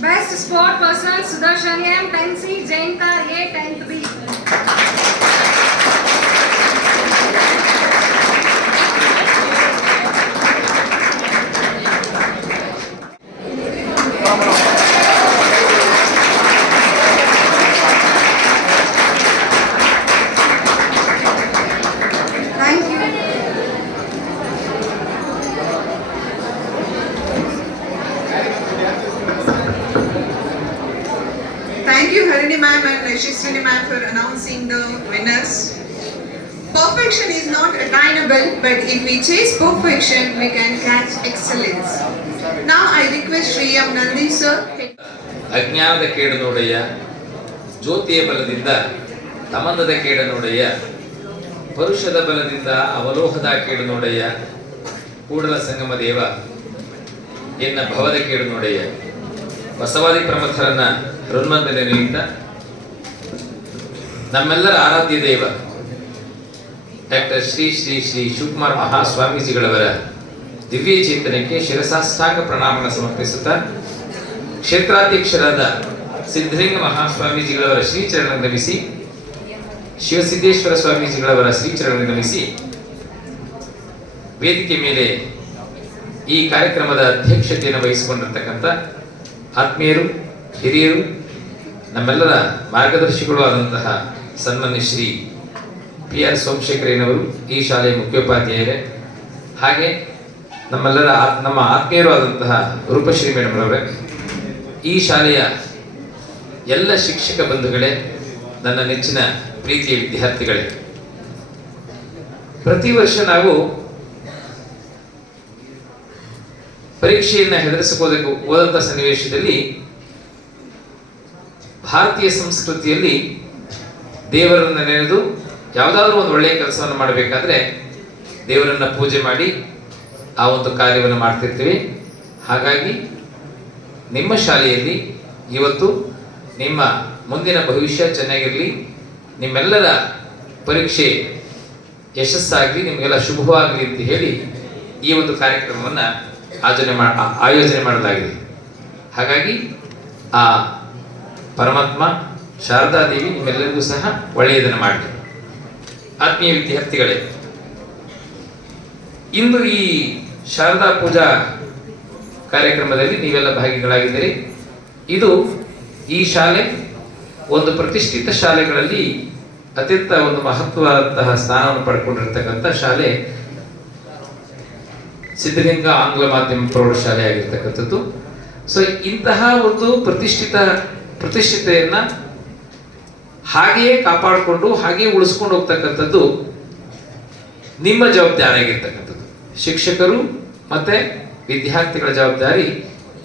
Best sport person, Sudarshan M, 10th C. Jayanka A, 10th B. Thank you. Thank you, Harini ma'am and Shishwini ma'am for announcing the winners. Perfection is not attainable, but if we chase perfection, we can catch excellence. Now I request Sri M. Nandi sir. ಅಜ್ಞಾನದ ಕೇಡನೊಡೆಯ, ಜ್ಯೋತಿಯ ಬಲದಿಂದ ತಮಂದದ ಕೇಡನೊಡೆಯ, ಪರುಷದ ಬಲದಿಂದ ಅವಲೋಹದ ಕೇಡನೊಡೆಯ, ಕೂಡಲ ಸಂಗಮ ದೇವ ಎನ್ನ ಭವದ ಕೇಡನೊಡೆಯ. ಬಸವಾದಿ ಪ್ರಮಥರನ್ನ ಹೃನ್ಮಂದನೆ ನಿಮಿತ್ತ ನಮ್ಮೆಲ್ಲರ ಆರಾಧ್ಯ ದೇವ doctor Shri Shri Shri Shivakumar ಮಹಾಸ್ವಾಮೀಜಿಗಳವರ ದಿವ್ಯ ಚೇತನಕ್ಕೆ ಶಿರಸಾಷ್ಟಾಂಗ ಪ್ರಣಾಮನ ಸಮರ್ಪಿಸುತ್ತಾ ಕ್ಷೇತ್ರಾಧ್ಯಕ್ಷರಾದ ಸಿದ್ಧಲಿಂಗ ಮಹಾಸ್ವಾಮೀಜಿಗಳವರ ಶ್ರೀಚರಣ ನಮಿಸಿ ಶಿವಸಿದ್ದೇಶ್ವರ ಸ್ವಾಮೀಜಿಗಳವರ ಶ್ರೀಚರಣದಲ್ಲಿ ನಮಿಸಿ ವೇದಿಕೆ ಮೇಲೆ ಈ ಕಾರ್ಯಕ್ರಮದ ಅಧ್ಯಕ್ಷತೆಯನ್ನು ವಹಿಸಿಕೊಂಡಿರ್ತಕ್ಕಂಥ ಆತ್ಮೀಯರು, ಹಿರಿಯರು, ನಮ್ಮೆಲ್ಲರ ಮಾರ್ಗದರ್ಶಿಗಳು ಆದಂತಹ ಸನ್ಮಾನ್ಯ ಶ್ರೀ PR ಸೋಮಶೇಖರಯ್ಯನವರು, ಈ ಶಾಲೆಯ ಮುಖ್ಯೋಪಾಧ್ಯಾಯರೇ, ಹಾಗೆ ನಮ್ಮ ಆತ್ಮೀಯರು ಆದಂತಹ ರೂಪಶ್ರೀ ಮೇಡಮ್ ಅವರೇ, ಈ ಶಾಲೆಯ ಎಲ್ಲ ಶಿಕ್ಷಕ ಬಂಧುಗಳೇ, ನನ್ನ ನೆಚ್ಚಿನ ಪ್ರೀತಿಯ ವಿದ್ಯಾರ್ಥಿಗಳೇ, ಪ್ರತಿ ವರ್ಷ ನಾವು ಪರೀಕ್ಷೆಯನ್ನು ಹೆದರಿಸಿಕೊಳ್ಳೋದಕ್ಕೆ ಹೋದಂಥ ಸನ್ನಿವೇಶದಲ್ಲಿ ಭಾರತೀಯ ಸಂಸ್ಕೃತಿಯಲ್ಲಿ ದೇವರನ್ನು ನೆನೆದು ಯಾವುದಾದ್ರೂ ಒಂದು ಒಳ್ಳೆಯ ಕೆಲಸವನ್ನು ಮಾಡಬೇಕಾದ್ರೆ ದೇವರನ್ನ ಪೂಜೆ ಮಾಡಿ ಆ ಒಂದು ಕಾರ್ಯವನ್ನು ಮಾಡ್ತಿರ್ತೀವಿ. ಹಾಗಾಗಿ ನಿಮ್ಮ ಶಾಲೆಯಲ್ಲಿ ಇವತ್ತು ನಿಮ್ಮ ಮುಂದಿನ ಭವಿಷ್ಯ ಚೆನ್ನಾಗಿರಲಿ, ನಿಮ್ಮೆಲ್ಲರ ಪರೀಕ್ಷೆ ಯಶಸ್ಸಾಗಲಿ, ನಿಮಗೆಲ್ಲ ಶುಭವಾಗಲಿ ಅಂತ ಹೇಳಿ ಈ ಒಂದು ಕಾರ್ಯಕ್ರಮವನ್ನು ಆಯೋಜನೆ ಮಾಡಲಾಗಿದೆ. ಹಾಗಾಗಿ ಆ ಪರಮಾತ್ಮ ಶಾರದಾದೇವಿ ನಿಮ್ಮೆಲ್ಲರಿಗೂ ಸಹ ಒಳ್ಳೆಯದನ್ನು ಮಾಡಲಿ. ಆತ್ಮೀಯ ವಿದ್ಯಾರ್ಥಿಗಳೇ, ಇಂದು ಈ ಶಾರದಾ ಪೂಜಾ ಕಾರ್ಯಕ್ರಮದಲ್ಲಿ ನೀವೆಲ್ಲ ಭಾಗಿಗಳಾಗಿದ್ದೀರಿ. ಇದು ಈ ಶಾಲೆ ಒಂದು ಪ್ರತಿಷ್ಠಿತ ಶಾಲೆಗಳಲ್ಲಿ ಅತ್ಯಂತ ಒಂದು ಮಹತ್ವವಾದಂತಹ ಸ್ಥಾನವನ್ನು ಪಡ್ಕೊಂಡಿರ್ತಕ್ಕಂಥ ಶಾಲೆ ಸಿದ್ಧಗಂಗಾ ಆಂಗ್ಲ ಮಾಧ್ಯಮ ಪ್ರೌಢಶಾಲೆ ಆಗಿರ್ತಕ್ಕಂಥದ್ದು. ಸೊ ಇಂತಹ ಒಂದು ಪ್ರತಿಷ್ಠಿತೆಯನ್ನ ಹಾಗೆಯೇ ಕಾಪಾಡಿಕೊಂಡು ಹಾಗೆಯೇ ಉಳಿಸ್ಕೊಂಡು ಹೋಗ್ತಕ್ಕಂಥದ್ದು ನಿಮ್ಮ ಜವಾಬ್ದಾರಿ ಆಗಿರ್ತಕ್ಕಂಥದ್ದು. ಶಿಕ್ಷಕರು ಮತ್ತೆ ವಿದ್ಯಾರ್ಥಿಗಳ ಜವಾಬ್ದಾರಿ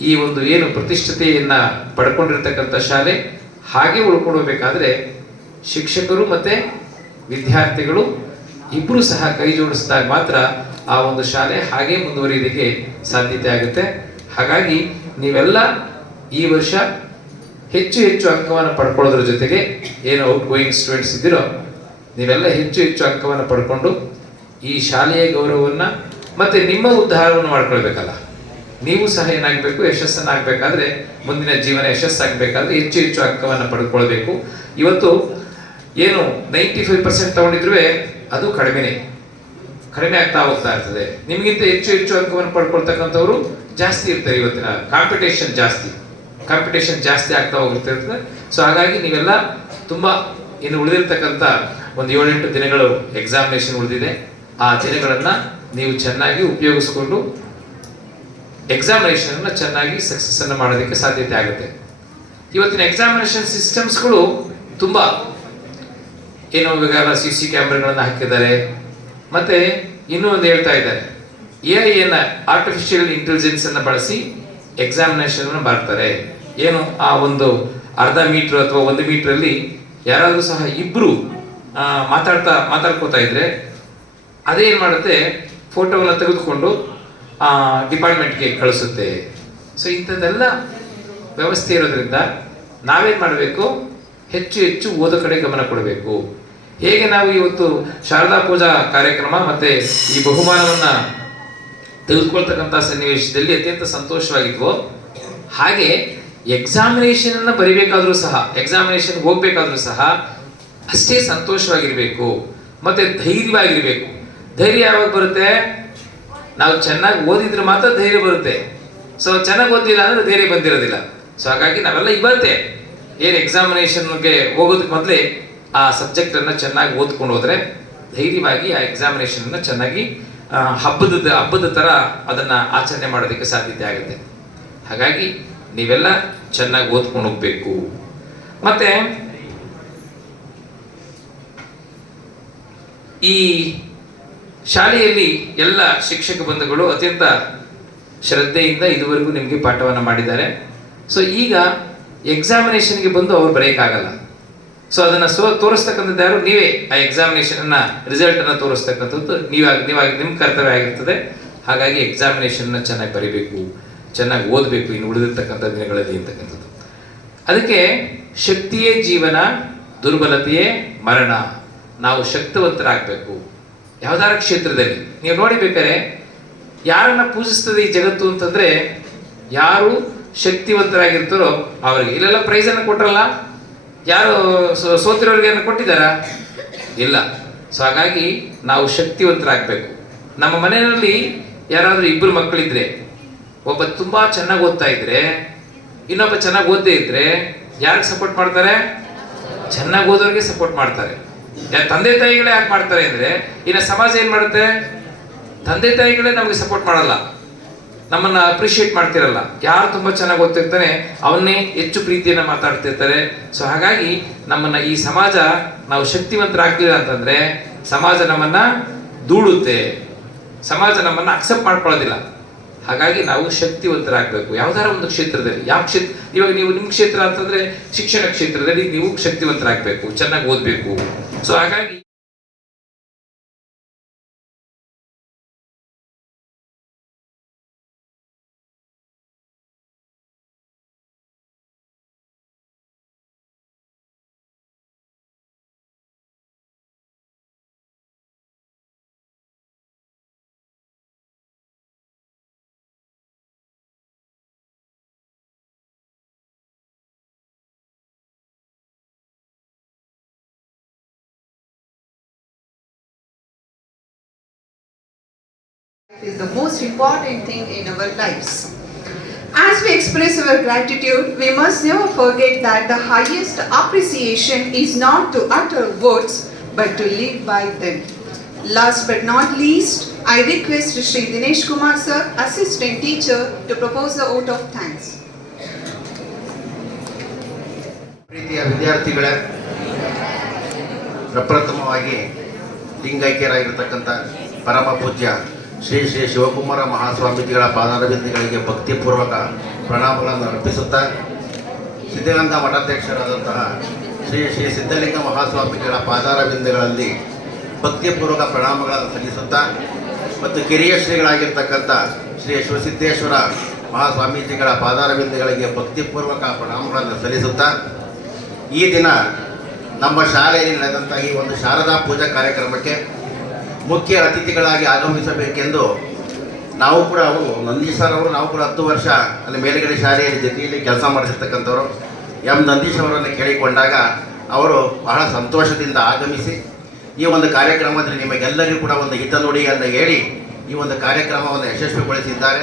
ಈ ಒಂದು ಏನು ಪ್ರತಿಷ್ಠತೆಯನ್ನ ಪಡ್ಕೊಂಡಿರ್ತಕ್ಕಂಥ ಶಾಲೆ ಹಾಗೆ ಉಳ್ಕೊಂಡು ಹೋಗ್ಬೇಕಾದ್ರೆ ಶಿಕ್ಷಕರು ಮತ್ತೆ ವಿದ್ಯಾರ್ಥಿಗಳು ಇಬ್ಬರು ಸಹ ಕೈ ಜೋಡಿಸಿದಾಗ ಮಾತ್ರ ಆ ಒಂದು ಶಾಲೆ ಹಾಗೆ ಮುಂದುವರಿಯೋದಕ್ಕೆ ಸಾಧ್ಯತೆ ಆಗುತ್ತೆ. ಹಾಗಾಗಿ ನೀವೆಲ್ಲ ಈ ವರ್ಷ ಹೆಚ್ಚು ಹೆಚ್ಚು ಅಂಕವನ್ನು ಪಡ್ಕೊಳ್ಳೋದ್ರ ಜೊತೆಗೆ ಏನು ಔಟ್ ಗೋಯಿಂಗ್ ಸ್ಟೂಡೆಂಟ್ಸ್ ಇದ್ದೀರೋ ನೀವೆಲ್ಲ ಹೆಚ್ಚು ಹೆಚ್ಚು ಅಂಕವನ್ನು ಪಡ್ಕೊಂಡು ಈ ಶಾಲೆಯ ಗೌರವವನ್ನು ಮತ್ತೆ ನಿಮ್ಮ ಉದ್ಧಾರವನ್ನು ಮಾಡ್ಕೊಳ್ಬೇಕಲ್ಲ. ನೀವು ಸಹ ಏನಾಗಬೇಕು, ಯಶಸ್ಸನ್ನಾಗಬೇಕಾದ್ರೆ, ಮುಂದಿನ ಜೀವನ ಯಶಸ್ಸಾಗಬೇಕಾದ್ರೆ ಹೆಚ್ಚು ಹೆಚ್ಚು ಅಂಕವನ್ನು ಪಡ್ಕೊಳ್ಬೇಕು. ಇವತ್ತು ಏನು 95% ತಗೊಂಡಿದ್ರು ಅದು ಕಡಿಮೆ ಆಗ್ತಾ ಹೋಗ್ತಾ ಇರ್ತದೆ. ನಿಮಗಿಂತ ಹೆಚ್ಚು ಹೆಚ್ಚು ಅಂಕವನ್ನು ಪಡ್ಕೊಳ್ತಕ್ಕಂಥವ್ರು ಜಾಸ್ತಿ ಇರ್ತಾರೆ. ಇವತ್ತಿನ ಕಾಂಪಿಟೇಷನ್ ಜಾಸ್ತಿ ಆಗ್ತಾ ಹೋಗಿರ್ತಿರ್ತದೆ. ಸೊ ಹಾಗಾಗಿ ನೀವೆಲ್ಲ ತುಂಬ ಇನ್ನು ಉಳಿದಿರ್ತಕ್ಕಂಥ ಒಂದು 7-8 ದಿನಗಳು ಎಕ್ಸಾಮಿನೇಷನ್ ಉಳಿದಿದೆ. ಆ ದಿನಗಳನ್ನು ನೀವು ಚೆನ್ನಾಗಿ ಉಪಯೋಗಿಸ್ಕೊಂಡು ಎಕ್ಸಾಮಿನೇಷನ್ ಚೆನ್ನಾಗಿ ಸಕ್ಸಸ್ ಅನ್ನು ಮಾಡೋದಕ್ಕೆ ಸಾಧ್ಯತೆ ಆಗುತ್ತೆ. ಇವತ್ತಿನ ಎಕ್ಸಾಮಿನೇಷನ್ ಸಿಸ್ಟಮ್ಸ್ಗಳು ತುಂಬ ಏನು ಇವಾಗ CC ಕ್ಯಾಮ್ರಾಗಳನ್ನು ಹಾಕಿದ್ದಾರೆ. ಮತ್ತೆ ಇನ್ನೂ ಒಂದು ಹೇಳ್ತಾ ಇದ್ದಾರೆ, AI ಆರ್ಟಿಫಿಷಿಯಲ್ ಇಂಟೆಲಿಜೆನ್ಸ್ ಅನ್ನು ಬಳಸಿ ಎಕ್ಸಾಮಿನೇಷನ್ ಮಾಡ್ತಾರೆ. ಏನು ಆ ಒಂದು ಅರ್ಧ ಮೀಟರ್ ಅಥವಾ 1 ಮೀಟ್ರಲ್ಲಿ ಯಾರಾದರೂ ಸಹ ಇಬ್ರು ಮಾತಾಡ್ಕೋತಾ ಇದ್ರೆ ಅದೇನು ಮಾಡುತ್ತೆ, ಫೋಟೋವನ್ನು ತೆಗೆದುಕೊಂಡು ಡಿಪಾರ್ಟ್ಮೆಂಟ್ಗೆ ಕಳಿಸುತ್ತೆ. ಸೊ ಇಂಥದ್ದೆಲ್ಲ ವ್ಯವಸ್ಥೆ ಇರೋದ್ರಿಂದ ನಾವೇನು ಮಾಡಬೇಕು, ಹೆಚ್ಚು ಹೆಚ್ಚು ಓದೋ ಕಡೆ ಗಮನ ಕೊಡಬೇಕು. ಹೇಗೆ ನಾವು ಇವತ್ತು ಶಾರದಾ ಪೂಜಾ ಕಾರ್ಯಕ್ರಮ ಮತ್ತೆ ಈ ಬಹುಮಾನವನ್ನು ತೆಗೆದುಕೊಳ್ತಕ್ಕಂಥ ಸನ್ನಿವೇಶದಲ್ಲಿ ಅತ್ಯಂತ ಸಂತೋಷವಾಗಿದ್ವೋ, ಹಾಗೆ ಎಕ್ಸಾಮಿನೇಷನ್ ಅನ್ನು ಬರಿಬೇಕಾದ್ರೂ ಸಹ, ಎಕ್ಸಾಮಿನೇಷನ್ ಹೋಗ್ಬೇಕಾದ್ರೂ ಸಹ ಅಷ್ಟೇ ಸಂತೋಷವಾಗಿರ್ಬೇಕು ಮತ್ತೆ ಧೈರ್ಯವಾಗಿರ್ಬೇಕು. ಧೈರ್ಯ ಯಾವಾಗ ಬರುತ್ತೆ, ನಾವು ಚೆನ್ನಾಗಿ ಓದಿದ್ರೆ ಮಾತ್ರ ಧೈರ್ಯ ಬರುತ್ತೆ. ಸೊ ಚೆನ್ನಾಗಿ ಓದಿಲ್ಲ ಅಂದ್ರೆ ಧೈರ್ಯ ಬಂದಿರೋದಿಲ್ಲ. ಸೊ ಹಾಗಾಗಿ ನಾವೆಲ್ಲ ಇವತ್ತೇ ಏನು ಎಕ್ಸಾಮಿನೇಷನ್ಗೆ ಹೋಗೋದಕ್ಕೆ ಮೊದಲೇ ಆ ಸಬ್ಜೆಕ್ಟನ್ನು ಚೆನ್ನಾಗಿ ಓದ್ಕೊಂಡು ಹೋದ್ರೆ ಧೈರ್ಯವಾಗಿ ಆ ಎಕ್ಸಾಮಿನೇಷನ್ನ ಚೆನ್ನಾಗಿ ಹಬ್ಬದ ಥರ ಅದನ್ನು ಆಚರಣೆ ಮಾಡೋದಕ್ಕೆ ಸಾಧ್ಯತೆ ಆಗುತ್ತೆ. ಹಾಗಾಗಿ ನೀವೆಲ್ಲ ಚೆನ್ನಾಗಿ ಓದ್ಕೊಂಡು ಹೋಗ್ಬೇಕು. ಮತ್ತೆ ಈ ಶಾಲೆಯಲ್ಲಿ ಎಲ್ಲ ಶಿಕ್ಷಕ ಬಂಧುಗಳು ಅತ್ಯಂತ ಶ್ರದ್ಧೆಯಿಂದ ಇದುವರೆಗೂ ನಿಮಗೆ ಪಾಠವನ್ನು ಮಾಡಿದ್ದಾರೆ. ಸೊ ಈಗ ಎಕ್ಸಾಮಿನೇಷನ್ಗೆ ಬಂದು ಅವ್ರು ಬರೆಯೋಕ್ಕಾಗಲ್ಲ. ಸೊ ಅದನ್ನು ತೋರಿಸ್ತಕ್ಕಂಥದ್ದು ಯಾರು, ನೀವೇ. ಆ ಎಕ್ಸಾಮಿನೇಷನ್ನ ರಿಸಲ್ಟನ್ನು ತೋರಿಸ್ತಕ್ಕಂಥದ್ದು ನೀವಾಗಿ ನಿಮ್ಮ ಕರ್ತವ್ಯ ಆಗಿರ್ತದೆ. ಹಾಗಾಗಿ ಎಕ್ಸಾಮಿನೇಷನ್ನ ಚೆನ್ನಾಗಿ ಬರೀಬೇಕು, ಚೆನ್ನಾಗಿ ಓದಬೇಕು ಇನ್ನು ಉಳಿದಿರ್ತಕ್ಕಂಥ ದಿನಗಳಲ್ಲಿ ಅಂತಕ್ಕಂಥದ್ದು. ಅದಕ್ಕೆ ಶಕ್ತಿಯೇ ಜೀವನ, ದುರ್ಬಲತೆಯೇ ಮರಣ. ನಾವು ಶಕ್ತಿವಂತರಾಗಬೇಕು ಯಾವ್ದಾರ ಕ್ಷೇತ್ರದಲ್ಲಿ. ನೀವು ನೋಡಿಬೇಕಾದ್ರೆ ಯಾರನ್ನ ಪೂಜಿಸ್ತದೆ ಈ ಜಗತ್ತು ಅಂತಂದ್ರೆ, ಯಾರು ಶಕ್ತಿವಂತರಾಗಿರ್ತಾರೋ ಅವರಿಗೆ. ಇಲ್ಲೆಲ್ಲ ಪ್ರೈಸನ್ನು ಕೊಟ್ರಲ್ಲ, ಯಾರು ಸೋತಿರೋರಿಗೆ ಕೊಟ್ಟಿದ್ದಾರಾ? ಇಲ್ಲ. ಸೊ ಹಾಗಾಗಿ ನಾವು ಶಕ್ತಿವಂತರಾಗಬೇಕು. ನಮ್ಮ ಮನೆಯಲ್ಲಿ ಯಾರಾದರೂ ಇಬ್ಬರು ಮಕ್ಕಳಿದ್ರೆ, ಒಬ್ಬ ತುಂಬ ಚೆನ್ನಾಗಿ ಓದ್ತಾ ಇದ್ರೆ, ಇನ್ನೊಬ್ಬ ಚೆನ್ನಾಗಿ ಓದದೇ ಇದ್ರೆ ಯಾರಿಗೆ ಸಪೋರ್ಟ್ ಮಾಡ್ತಾರೆ? ಚೆನ್ನಾಗಿ ಓದೋರಿಗೆ ಸಪೋರ್ಟ್ ಮಾಡ್ತಾರೆ. ತಂದೆ ತಾಯಿಗಳೇ ಯಾಕೆ ಮಾಡ್ತಾರೆ ಅಂದರೆ, ಇನ್ನು ಸಮಾಜ ಏನು ಮಾಡುತ್ತೆ? ತಂದೆ ತಾಯಿಗಳೇ ನಮಗೆ ಸಪೋರ್ಟ್ ಮಾಡಲ್ಲ, ನಮ್ಮನ್ನು ಅಪ್ರಿಷಿಯೇಟ್ ಮಾಡ್ತಿರಲ್ಲ. ಯಾರು ತುಂಬ ಚೆನ್ನಾಗಿ ಓದ್ತಿರ್ತಾನೆ ಅವನ್ನೇ ಹೆಚ್ಚು ಪ್ರೀತಿಯನ್ನು ಮಾತಾಡ್ತಿರ್ತಾರೆ. ಸೊ ಹಾಗಾಗಿ ನಮ್ಮನ್ನು ಈ ಸಮಾಜ, ನಾವು ಶಕ್ತಿವಂತರಾಗಲಿಲ್ಲ ಅಂತಂದರೆ ಸಮಾಜ ನಮ್ಮನ್ನು ದೂಡುತ್ತೆ, ಸಮಾಜ ನಮ್ಮನ್ನು ಅಕ್ಸೆಪ್ಟ್ ಮಾಡ್ಕೊಳ್ಳೋದಿಲ್ಲ. ಹಾಗಾಗಿ ನಾವು ಶಕ್ತಿವಂತರಾಗಬೇಕು ಯಾವುದಾರ ಒಂದು ಕ್ಷೇತ್ರದಲ್ಲಿ. ಯಾವ ಕ್ಷೇತ್ರ, ಇವಾಗ ನೀವು ನಿಮ್ಮ ಕ್ಷೇತ್ರ ಅಂತಂದರೆ ಶಿಕ್ಷಣ ಕ್ಷೇತ್ರದಲ್ಲಿ ನೀವು ಶಕ್ತಿವಂತರಾಗಬೇಕು, ಚೆನ್ನಾಗಿ ಓದಬೇಕು. ಸೊ ಹಾಗಾಗಿ is the most important thing in our lives. As we express our gratitude, we must never forget that the highest appreciation is not to utter words, but to live by them. Last but not least, I request Shri Dinesh Kumar sir, assistant teacher, to propose the vote of thanks. ಪ್ರೀತಿಯ ವಿದ್ಯಾರ್ಥಿಗಳೇ, ಪ್ರಪ್ರಥಮವಾಗಿ ಲಿಂಗೈಕ್ಯರಾಗಿರ್ತಕ್ಕಂಥ ಪರಮ ಪೂಜ್ಯ ಶ್ರೀ ಶ್ರೀ ಶಿವಕುಮಾರ ಮಹಾಸ್ವಾಮೀಜಿಗಳ ಪಾದಾರವಿಂದಗಳಿಗೆ ಭಕ್ತಿಪೂರ್ವಕ ಪ್ರಣಾಮಗಳನ್ನು ಅರ್ಪಿಸುತ್ತಾ, ಸಿದ್ಧಗಂಗಾ ಮಠಾಧ್ಯಕ್ಷರಾದಂತಹ ಶ್ರೀ ಶ್ರೀ ಸಿದ್ಧಲಿಂಗ ಮಹಾಸ್ವಾಮೀಜಿಗಳ ಪಾದಾರವಿಂದಗಳಲ್ಲಿ ಭಕ್ತಿಪೂರ್ವಕ ಪ್ರಣಾಮಗಳನ್ನು ಸಲ್ಲಿಸುತ್ತಾ, ಮತ್ತು ಕಿರಿಯ ಶ್ರೀಗಳಾಗಿರ್ತಕ್ಕಂಥ ಶ್ರೀ ಶಿವಸಿದ್ದೇಶ್ವರ ಮಹಾಸ್ವಾಮೀಜಿಗಳ ಪಾದಾರವಿಂದಗಳಿಗೆ ಭಕ್ತಿಪೂರ್ವಕ ಪ್ರಣಾಮಗಳನ್ನು ಸಲ್ಲಿಸುತ್ತಾ, ಈ ದಿನ ನಮ್ಮ ಶಾಲೆಯಲ್ಲಿ ನಡೆದಂಥ ಈ ಒಂದು ಶಾರದಾ ಪೂಜಾ ಕಾರ್ಯಕ್ರಮಕ್ಕೆ ಮುಖ್ಯ ಅತಿಥಿಗಳಾಗಿ ಆಗಮಿಸಬೇಕೆಂದು ನಾವು ಕೂಡ, ಅವರು ನಂದೀಶ್ ಸರ್ ಅವರು, ನಾವು ಕೂಡ 10 ವರ್ಷ ಅಲ್ಲಿ ಮೇಲುಗಡೆ ಶಾಲೆಯಲ್ಲಿ ಜೊತೆಯಲ್ಲಿ ಕೆಲಸ ಮಾಡಿರ್ತಕ್ಕಂಥವ್ರು, ನಂದೀಶ್ ಅವರನ್ನು ಕೇಳಿಕೊಂಡಾಗ ಅವರು ಬಹಳ ಸಂತೋಷದಿಂದ ಆಗಮಿಸಿ ಈ ಒಂದು ಕಾರ್ಯಕ್ರಮದಲ್ಲಿ ನಿಮಗೆಲ್ಲರಿಗೂ ಕೂಡ ಒಂದು ಹಿತನುಡಿಯನ್ನು ಹೇಳಿ ಈ ಒಂದು ಕಾರ್ಯಕ್ರಮವನ್ನು ಯಶಸ್ವಿಗೊಳಿಸಿದ್ದಾರೆ.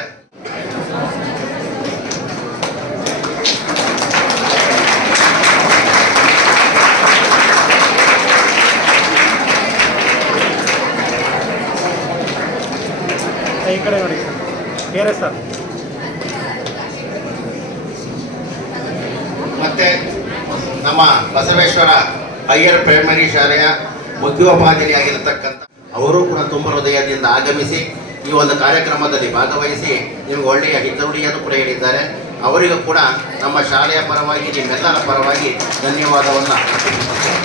ಈ ಕಡೆ ನೋಡಿ ಬೇರೆ ಸರ್. ಮತ್ತೆ ನಮ್ಮ ಬಸವೇಶ್ವರ ಹೈಯರ್ ಪ್ರೈಮರಿ ಶಾಲೆಯ ಮುಖ್ಯೋಪಾಧ್ಯಾಯರಾಗಿರತಕ್ಕಂಥ ಅವರು ಕೂಡ ತುಂಬ ಹೃದಯದಿಂದ ಆಗಮಿಸಿ ಈ ಒಂದು ಕಾರ್ಯಕ್ರಮದಲ್ಲಿ ಭಾಗವಹಿಸಿ ನಿಮ್ಗೆ ಒಳ್ಳೆಯ ಹಿತನುಡಿಯನ್ನು ಕೂಡ ಹೇಳಿದ್ದಾರೆ. ಅವರಿಗೂ ಕೂಡ ನಮ್ಮ ಶಾಲೆಯ ಪರವಾಗಿ, ನಿಮ್ಮೆಲ್ಲರ ಪರವಾಗಿ ಧನ್ಯವಾದವನ್ನು ಅರ್ಪಿಸುತ್ತೇನೆ.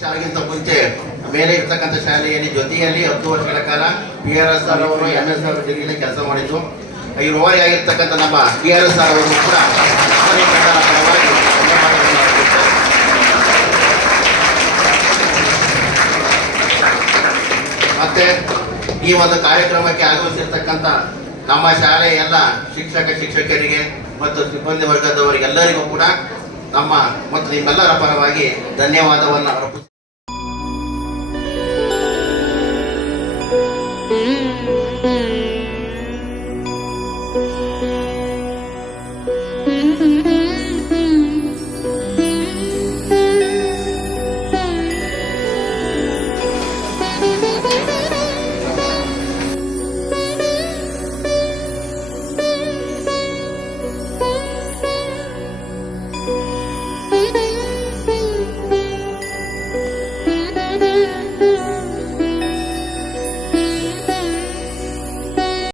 ಶಾಲೆಗಿಂತ ಮುಂಚೆ ಮೇಲೆ ಇರ್ತಕ್ಕಂಥ ಶಾಲೆಯಲ್ಲಿ ಜೊತೆಯಲ್ಲಿ 10 ವರ್ಷಗಳ ಕಾಲ PRS ಸರ್ ಅವರು MS ಅವರ ಜೊತೆಯಲ್ಲಿ ಕೆಲಸ ಮಾಡಿದ್ದು. ಈ ರೋವರಿ ಆಗಿರ್ತಕ್ಕಂಥ ನಮ್ಮ PRS ಸರ್ ಅವರು ಕೂಡ ಪರವಾಗಿ ಮತ್ತೆ ಈ ಒಂದು ಕಾರ್ಯಕ್ರಮಕ್ಕೆ ಆಗಮಿಸಿರ್ತಕ್ಕಂಥ ನಮ್ಮ ಶಾಲೆಯ ಎಲ್ಲ ಶಿಕ್ಷಕರಿಗೆ ಮತ್ತು ಸಿಬ್ಬಂದಿ ವರ್ಗದವರಿಗೆಲ್ಲರಿಗೂ ಕೂಡ ನಮ್ಮ ಮತ್ತು ನಿಮ್ಮೆಲ್ಲರ ಪರವಾಗಿ ಧನ್ಯವಾದವನ್ನು ಅರ್ಪಿಸುತ್ತೇನೆ.